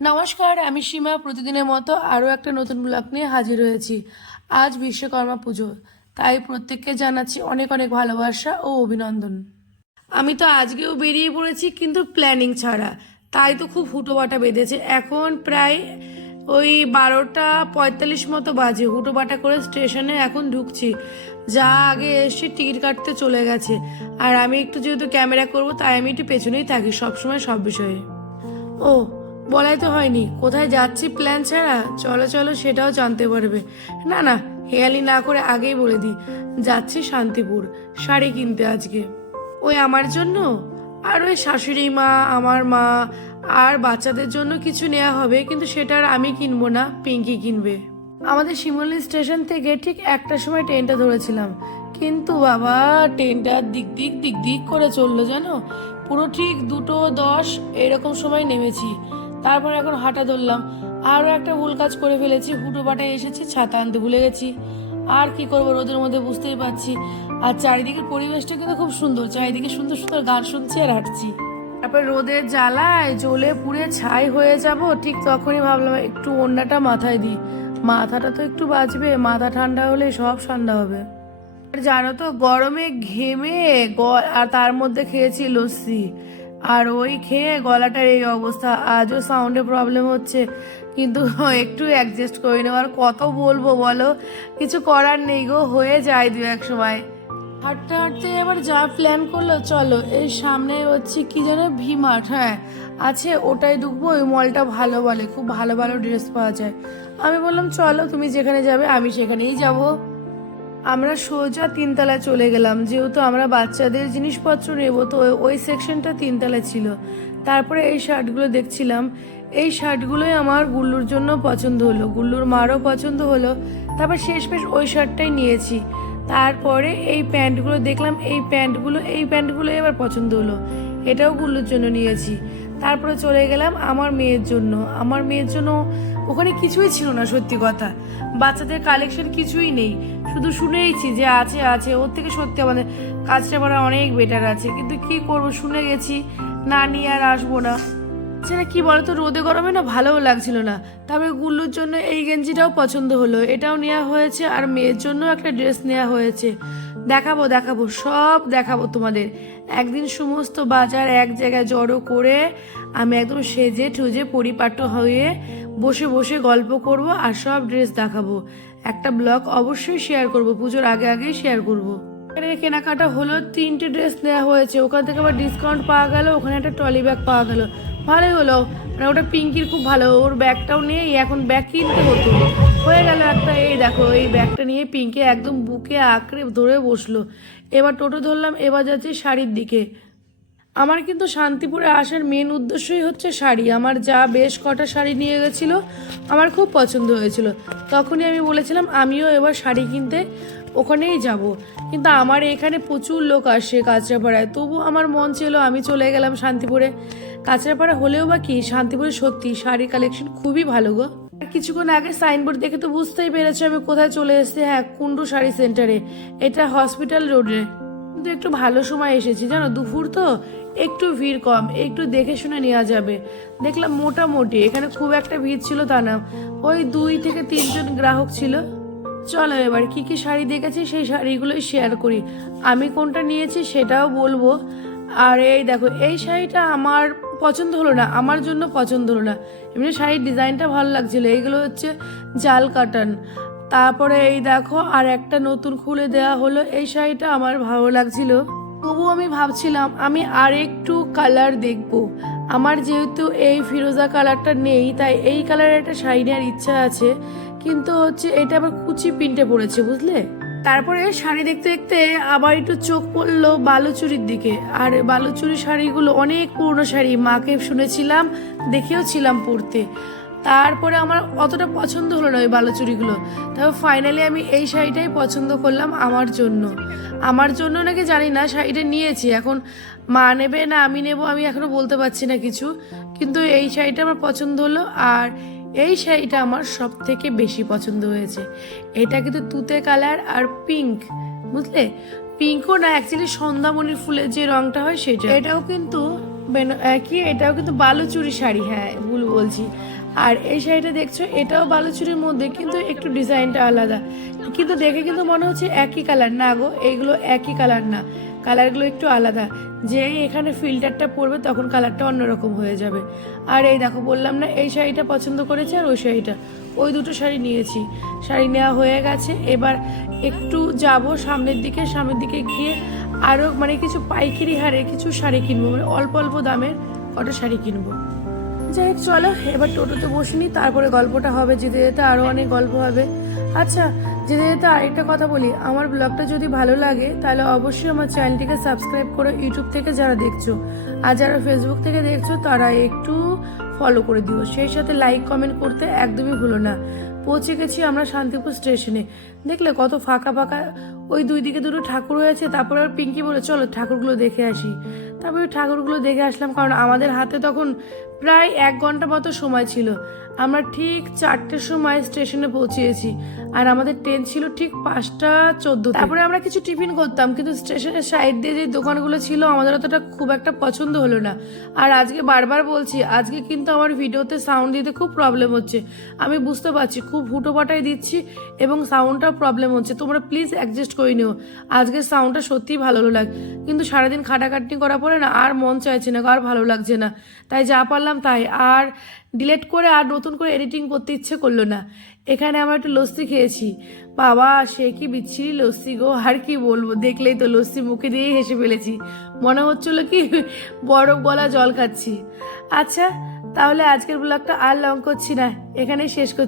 নমস্কার, আমি সীমা। প্রতিদিনের মতো আরও একটা নতুন ব্লগ নিয়ে হাজির হয়েছি। আজ বিশ্বকর্মা পুজো, তাই প্রত্যেককে জানাচ্ছি অনেক অনেক ভালোবাসা ও অভিনন্দন। আমি তো আজকেও বেরিয়ে পড়েছি, কিন্তু প্ল্যানিং ছাড়া। তাই তো খুব হুটোবাটা বেঁধেছে। এখন প্রায় ওই বারোটা পঁয়তাল্লিশ মতো বাজে। হুটোবাটা করে স্টেশনে এখন ঢুকছি। যা আগে এসে টিকিট কাটতে চলে গেছে। আর আমি একটু যেহেতু ক্যামেরা করব, তাই আমি একটু পেছনেই থাকি সবসময় সব বিষয়ে। ও বলাই তো হয়নি। কোথায় যাচ্ছি প্ল্যান ছাড়া? চলো চলো, সেটাও জানতে পারবে। না না, হেয়ালি না করে আগেই বলে দিই। যাচ্ছি শান্তিপুর, শাড়ি কিনতে আজকে। ওই আমার জন্য? আর ওই শাশুড়ি মা, আমার মা, আর বাচ্চাদের জন্য কিছু নেওয়া হবে, কিন্তু সেটা আর আমি কিনবো না, পিঙ্কি কিনবে। আমাদের শিমলি স্টেশন থেকে ঠিক একটার সময় ট্রেনটা ধরেছিলাম। কিন্তু বাবা, ট্রেনটা দিক দিক দিক দিক করে চলল জানো? পুরো ঠিক দুটো দশ এরকম সময় নেমেছি। তারপর এখন হাঁটা ধরলাম। আরও একটা ভুল কাজ করে ফেলেছি। হুটো বাটায় এসেছি, ছাতা আনতে ভুলে গেছি। আর কি করব রোদের মধ্যে বুঝতেই পারছি। আর চারিদিকের পরিবেশটা কিন্তু খুব সুন্দর। চারিদিকে সুন্দর সুন্দর গান শুনছি আর হাঁটছি। তারপর রোদের জ্বালায় জ্বলে পুড়ে ছাই হয়ে যাব। ঠিক তখনই ভাবলাম, একটু ওড়নাটা মাথায় দিই। মাথাটা তো একটু বাঁচবে। মাথা ঠান্ডা হলে সব ঠান্ডা হবে। জানো তো, গরমে ঘেমে আর তার মধ্যে খেয়েছি লস্যি। আর ওই খেয়ে গলাটার এই অবস্থা, আজও সাউন্ডে প্রবলেম হচ্ছে। কিন্তু একটু অ্যাডজাস্ট করে নেওয়ার কত বলব বলো? কিছু করার নেই গো, হয়ে যায় দু এক সময়। হাঁটতে হাঁটতে এবার যা প্ল্যান করল, চলো, এই সামনে হচ্ছে কি যেন ভি মার্ট হ্যাঁ আছে, ওটাই ঢুকবো, ওই মলটা ভালো বলে, খুব ভালো ভালো ড্রেস পাওয়া যায়। আমি বললাম, চলো, তুমি যেখানে যাবে, আমি সেখানেই যাব। আমরা সোজা তিনতলায় চলে গেলাম। যেহেতু আমরা বাচ্চাদের জিনিসপত্র নেব, তো ওই- সেকশনটা তিনতলা ছিল। তারপরে এই শার্টগুলো দেখছিলাম। এই শার্টগুলোই আমার গুল্লুর জন্য পছন্দ হলো। গুল্লুর মারও পছন্দ হলো। তারপর শেষমেশ ওই শার্টটাই নিয়েছি। তারপরে এই প্যান্টগুলো দেখলাম। এই প্যান্টগুলো এই প্যান্টগুলো এবার পছন্দ হলো। এটাও গুল্লুর জন্য নিয়েছি। তারপরে চলে গেলাম আমার মেয়ের জন্য। আমার মেয়ের জন্য ওখানে কিছুই ছিল না, সত্যি কথা। বাচ্চাদের কালেকশন কিছুই নেই। শুধু শুনেইছি যে আছে আছে। ওর থেকে সত্যি আমাদের কাজটা করা অনেক বেটার আছে। কিন্তু কি করব, শুনে গেছি। না নিয়ে আর আসব না। সেটা কি বলতো, রোদে গরমে না ভালোও লাগছিল না। তারপরে গুল্লুর জন্য এই গেঞ্জিটাও পছন্দ হলো। এটাও নেওয়া হয়েছে আর মেয়ের জন্য একটা ড্রেস নেওয়া হয়েছে। দেখাবো দেখাবো, সব দেখাবো তোমাদের। একদিন সমস্ত বাজার এক জায়গায় জড়ো করে আমি একদম সেজে ঠুজে পরিপাট্য হয়ে বসে বসে গল্প করব আর সব ড্রেস দেখাবো। একটা ব্লগ অবশ্যই শেয়ার করব, পুজোর আগে আগেই শেয়ার করব। এখানে কেনাকাটা হলো, তিনটে ড্রেস নেওয়া হয়েছে। ওখান থেকে আবার ডিসকাউন্ট পাওয়া গেল, ওখানে একটা ট্রলি ব্যাগ পাওয়া গেল। ভালোই হলো। মানে ওটা পিঙ্কির খুব ভালো, ওর ব্যাগটাও নেই, এখন ব্যাগ কিনতে হতো হয়ে গেল একটা, এই দেখো, এই ব্যাগটা নিয়ে পিঙ্কি একদম বুকে আঁকড়ে ধরে বসল। এবার টোটো ধরলাম, এবার যাচ্ছি শাড়ির দিকে। আমার কিন্তু শান্তিপুরে আসার মেন উদ্দেশ্যই হচ্ছে শাড়ি। আমার যা বেশ কটা শাড়ি নিয়ে গেছিল, আমার খুব পছন্দ হয়েছিল। তখনই আমি বলেছিলাম, আমিও এবার শাড়ি কিনতে ওখানেই যাব। কিন্তু আমার এখানে প্রচুর লোক আসে কাঁচরাপাড়ায়। তবু আমার মন ছিল, আমি চলে গেলাম শান্তিপুরে। কাঁচরাপাড়া হলেও বা কি, শান্তিপুরে সত্যি শাড়ির কালেকশন খুবই ভালো গো। কিছুক্ষণ আগে সাইনবোর্ড দেখে তো বুঝতেই পেরেছ আমি কোথায় চলে এসেছি হ্যাঁ কুন্ডু শাড়ি সেন্টারে এটা হসপিটাল রোডে কিন্তু একটু ভালো সময় এসেছি, জানো, দুপুর তো, একটু ভিড় কম, একটু দেখে শুনে নেওয়া যাবে। দেখলাম মোটামুটি, এখানে খুব একটা ভিড় ছিল তা না। ওই দুই থেকে তিনজন গ্রাহক ছিল। চলো এবার, কি কি শাড়ি দেখেছি সেই শাড়িগুলোই শেয়ার করি। আমি কোনটা নিয়েছি সেটাও বলব। আর, এই দেখো, এই শাড়িটা আমার পছন্দ হলো না, আমার জন্য পছন্দ হলো না। এমনি শাড়ির ডিজাইনটা ভালো লাগছিল, এইগুলো হচ্ছে জাল কাটান। তারপরে এই দেখো, আর একটা নতুন খুলে দেওয়া হলো, এই শাড়িটা আমার ভালো লাগছিল। তবু আমি ভাবছিলাম, আমি আর একটু কালার দেখব। আমার যেহেতু এই ফিরোজা কালারটা নেই, তাই এই কালারের একটা শাড়ি নেওয়ার ইচ্ছা আছে। কিন্তু হচ্ছে, এটা আবার কুচি প্রিন্টে পড়েছে, বুঝলে? তারপরে শাড়ি দেখতে দেখতে আবার একটু চোখ পড়ল বালুচুরির দিকে। আর বালুচুরি শাড়িগুলো অনেক পুরনো শাড়ি, মাকে শুনেছিলাম, দেখেও ছিলাম পরতে। তারপরে আমার অতটা পছন্দ হলো না ওই বালুচুরিগুলো। তবে ফাইনালি আমি এই শাড়িটাই পছন্দ করলাম আমার জন্য। আমার জন্য নাকি জানি না, শাড়িটা নিয়েছি। এখন মা নেবে না আমি নেব, আমি এখনও বলতে পারছি না কিছু। কিন্তু এই শাড়িটা আমার পছন্দ হলো আর এই শাড়িটা আমার সব থেকে বেশি পছন্দ হয়েছে। এটা কিন্তু তুতে কালার আর পিঙ্ক, বুঝলে? পিঙ্কও না অ্যাকচুয়ালি সন্ধ্যামণি ফুলের যে রংটা হয় সেটা। এটাও কিন্তু কি? এটাও কিন্তু বালুচুরি শাড়ি হ্যাঁ ভুল বলছি। আর এই শাড়িটা দেখছ, এটাও বালুচুরির মধ্যে, কিন্তু একটু ডিজাইনটা আলাদা। কিন্তু দেখে কিন্তু মনে হচ্ছে একই কালার। না গো এইগুলো একই কালার না। কালারগুলো একটু আলাদা। যে এখানে ফিল্টারটা পড়বে তখন কালারটা অন্যরকম হয়ে যাবে। আর এই দেখো, বললাম না, এই শাড়িটা পছন্দ করেছে আর ওই শাড়িটা। ওই দুটো শাড়ি নিয়েছি। শাড়ি নেওয়া হয়ে গেছে। এবার একটু যাব সামনের দিকে সামনের দিকে গিয়ে আরও মানে কিছু পাইকারি হারে কিছু শাড়ি কিনবো। মানে অল্প অল্প দামের কটা শাড়ি কিনবো। যাই হোক, চলো, এবার টোটোতে বসিনি তারপরে গল্পটা হবে। যেতে যেতে আরও অনেক গল্প হবে। আচ্ছা যেতে যেতে আরেকটা কথা বলি। আমার ব্লগটা যদি ভালো লাগে, তাহলে অবশ্যই আমার চ্যানেলটিকে সাবস্ক্রাইব করো ইউটিউব থেকে যারা দেখছ, আর যারা ফেসবুক থেকে দেখছ, তারা একটু ফলো করে দিও। সেই সাথে লাইক কমেন্ট করতে একদমই ভুলো না। পৌঁছে গেছি আমরা শান্তিপুর স্টেশনে দেখলে কত ফাঁকা ফাঁকা, ওই দুই দিকে দুটো ঠাকুর হয়েছে, তারপরে আর পিঙ্কি বলে, চলো ঠাকুরগুলো দেখে আসি। তারপরে ঠাকুরগুলো দেখে আসলাম কারণ আমাদের হাতে তখন প্রায় এক ঘণ্টা মতো সময় ছিল। আমরা ঠিক চারটের সময় স্টেশনে পৌঁছেছি আর আমাদের ট্রেন ছিল ঠিক পাঁচটা চোদ্দ তারপরে আমরা কিছু টিফিন করতাম, কিন্তু স্টেশনের সাইড দিয়ে যে দোকানগুলো ছিল, আমাদের অতটা খুব একটা পছন্দ হলো না। আর আজকে বারবার বলছি, আজকে কিন্তু আমার ভিডিওতে সাউন্ড দিতে খুব প্রবলেম হচ্ছে। আমি বুঝতে পারছি, খুব হুটোপাটাই দিচ্ছি এবং সাউন্ডটা প্রবলেম হচ্ছে। তোমরা প্লিজ অ্যাডজাস্ট করে নিও। আজকের সাউন্ডটা সত্যিই ভালো লাগে কিন্তু সারাদিন খাটাখাটনি করার পরে না, আর মন চাইছে না, আর ভালো লাগছে না। তাই যা পারলাম তাই। আর ডিলেট করে আর নতুন করে এডিটিং করতে ইচ্ছে করল না। এখানে আমার একটু লস্যি খেয়েছি। বাবা, সে কি বিচ্ছিরি লস্যি গো? আর কি বলব? দেখলেই তো লস্যি মুখে দিয়েই হেসে ফেলেছি। মনে হচ্ছিল কি বরফ গলা জল খাচ্ছি। আচ্ছা তাহলে আজকের ব্লগটা আর লং করছি না। এখানে শেষ করছি।